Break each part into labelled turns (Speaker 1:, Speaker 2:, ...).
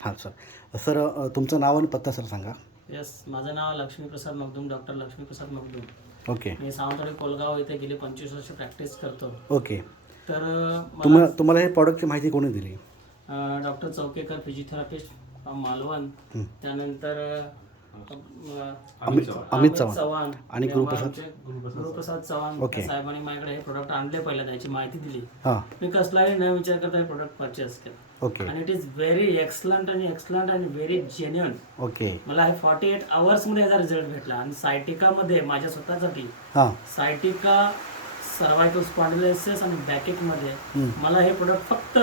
Speaker 1: हां sir. Sir तुमचं नाव आणि पत्ता सर सांगा.
Speaker 2: येस माझं नाव लक्ष्मीप्रसाद मगदूम डॉक्टर लक्ष्मीप्रसाद मगदूम
Speaker 1: ओके.
Speaker 2: मी सावंतवाडी कोलगाव इथे गेली पंचवीस वर्ष प्रॅक्टिस करतो.
Speaker 1: ओके.
Speaker 2: तर
Speaker 1: तुम्हाला तुम्हाला हे प्रॉडक्टची माहिती कोणी दिली?
Speaker 2: Doctor Chaukekar physiotherapist Malvan. त्यानंतर
Speaker 1: अमित अमित चव्हाण. आणि गुरुप्रसाद?
Speaker 2: गुरुप्रसाद चव्हाण.
Speaker 1: ओके.
Speaker 2: साहेबांनी माझ्याकडे हे प्रोडक्ट आणले पहिल्या त्याची माहिती दिली. मी कसलाही न विचार करता हे प्रोडक्ट परचेस केलं.
Speaker 1: ओके.
Speaker 2: आणि इट इज व्हेरी एक्सलंट आणि एक्सलंट आणि व्हेरी जेन्युअन
Speaker 1: ओके.
Speaker 2: मला हे फॉर्टी एट आवर्समध्ये याचा रिझल्ट भेटला. आणि सायटिकामध्ये माझ्या स्वतःसाठी
Speaker 1: हां.
Speaker 2: सायटिका सर्वायकल स्पॉन्डिलायसिस आणि बॅकेटमध्ये
Speaker 1: हं.
Speaker 2: मला हे प्रोडक्ट फक्त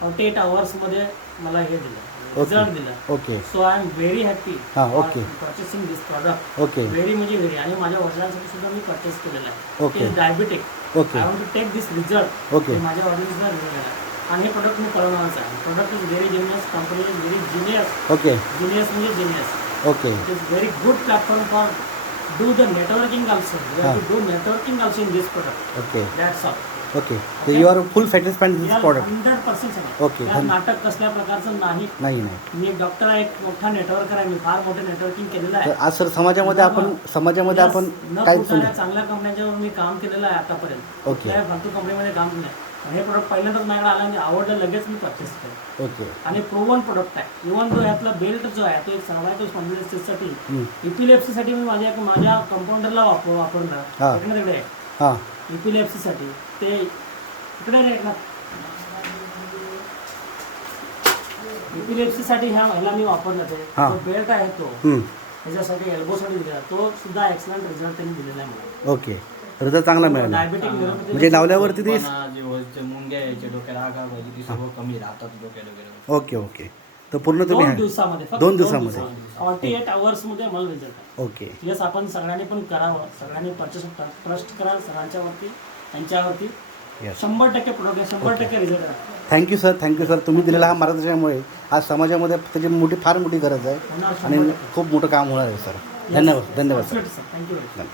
Speaker 2: फॉर्टी एट आवर्समध्ये मला हे दिलं. रिझल्ट दिला.
Speaker 1: Okay
Speaker 2: so I am very happy
Speaker 1: हां okay
Speaker 2: purchasing this product
Speaker 1: okay
Speaker 2: very म्हणजे व्हेरी आणि माझ्या वडिलांसाठी सुद्धा मी परचेस केलेलं आहे.
Speaker 1: Okay.
Speaker 2: Diabetic
Speaker 1: okay
Speaker 2: I want to take this result
Speaker 1: okay
Speaker 2: माझ्या वडिलांचा रिझल्ट आहे. आणि हे प्रोडक्ट मी पळवणारच आहे. Product is very genius company is very genius
Speaker 1: okay
Speaker 2: genius म्हणजे genius
Speaker 1: okay
Speaker 2: good platform for do the networking also. You have to do networking also in this product.
Speaker 1: Okay
Speaker 2: That's all.
Speaker 1: Okay you are full satisfied this product
Speaker 2: 100%
Speaker 1: Okay,
Speaker 2: यात
Speaker 1: धन्य-
Speaker 2: नाटक कसल्या प्रकारचं नाही.
Speaker 1: नाही नाही.
Speaker 2: मी एक डॉक्टर आहे एक मोठा नेटवर्कर आहे मी फार मोठं नेटवर्किंग केलेलं आहे.
Speaker 1: आज सर समाजामध्ये आपण समाजामध्ये आपण
Speaker 2: न
Speaker 1: काय
Speaker 2: चांगल्या कंपन्यांच्यावर मी काम केलेलं आहे आतापर्यंत. कुठल्याही फालतू कंपनीमध्ये काम केलं नाही. आणि हे प्रोडक्ट पहिल्यांदाच माझ्याकडे आलं आणि आवडलं लगेच मी परचेस केलं.
Speaker 1: ओके
Speaker 2: आणि प्रोवन प्रोडक्ट आहे. इव्हन जो यातला बेल्ट जो आहे तो एक सर्वायकल स्पॉन्डिलायसिससाठी
Speaker 1: हं.
Speaker 2: इपिलेप्सीसाठी मी माझ्या माझ्या कंपाऊंडरला वापर वापरला
Speaker 1: हा.
Speaker 2: तिकडे तिकडे
Speaker 1: हां.
Speaker 2: इपिलेप्सीसाठी ते इकडे रे ना. इपिलेप्सीसाठी ह्या ह्याला मी वापरलं ते.
Speaker 1: हा.
Speaker 2: तो बेल्ट आहे तो.
Speaker 1: हं.
Speaker 2: त्याच्यासाठी एल्बोसाठी दिलेला. तो सुद्धा एक्सलंट रिझल्ट त्यांनी दिलेला आहे मला
Speaker 1: ओके. रिझल्ट चांगला मिळाला.
Speaker 2: डायबेटिक
Speaker 1: म्हणजे लावल्यावरती ते
Speaker 3: जे मुंग्या यायचे डोक्याला आग आग व्हायची ती सगळं कमी राहतात डोक्याला वगैरे.
Speaker 1: Okay okay. तर पूर्ण तुम्ही
Speaker 2: दोन दिवसामध्ये फक्त
Speaker 1: दोन दिवसामध्ये.
Speaker 2: फॉर्टी एट आवर्समध्ये मला रिझल्ट
Speaker 1: ओके.
Speaker 2: येस आपण सगळ्यांनी पण करावं. सगळ्यांनी परचेस ट्रस्ट करा सगळ्यांच्यावरती त्यांच्यावरती.
Speaker 1: Yes.
Speaker 2: शंभर टक्के प्रोडक्ट शंभर टक्के result
Speaker 1: thank you sir thank you sir तुम्ही दिलेला हा मार्गदर्शनामुळे आज समाजामध्ये त्याची मोठी फार मोठी गरज आहे.
Speaker 2: होणार
Speaker 1: आणि खूप मोठं काम होणार आहे सर धन्यवाद. धन्यवाद सर
Speaker 2: थँक्यू
Speaker 1: धन्यवाद.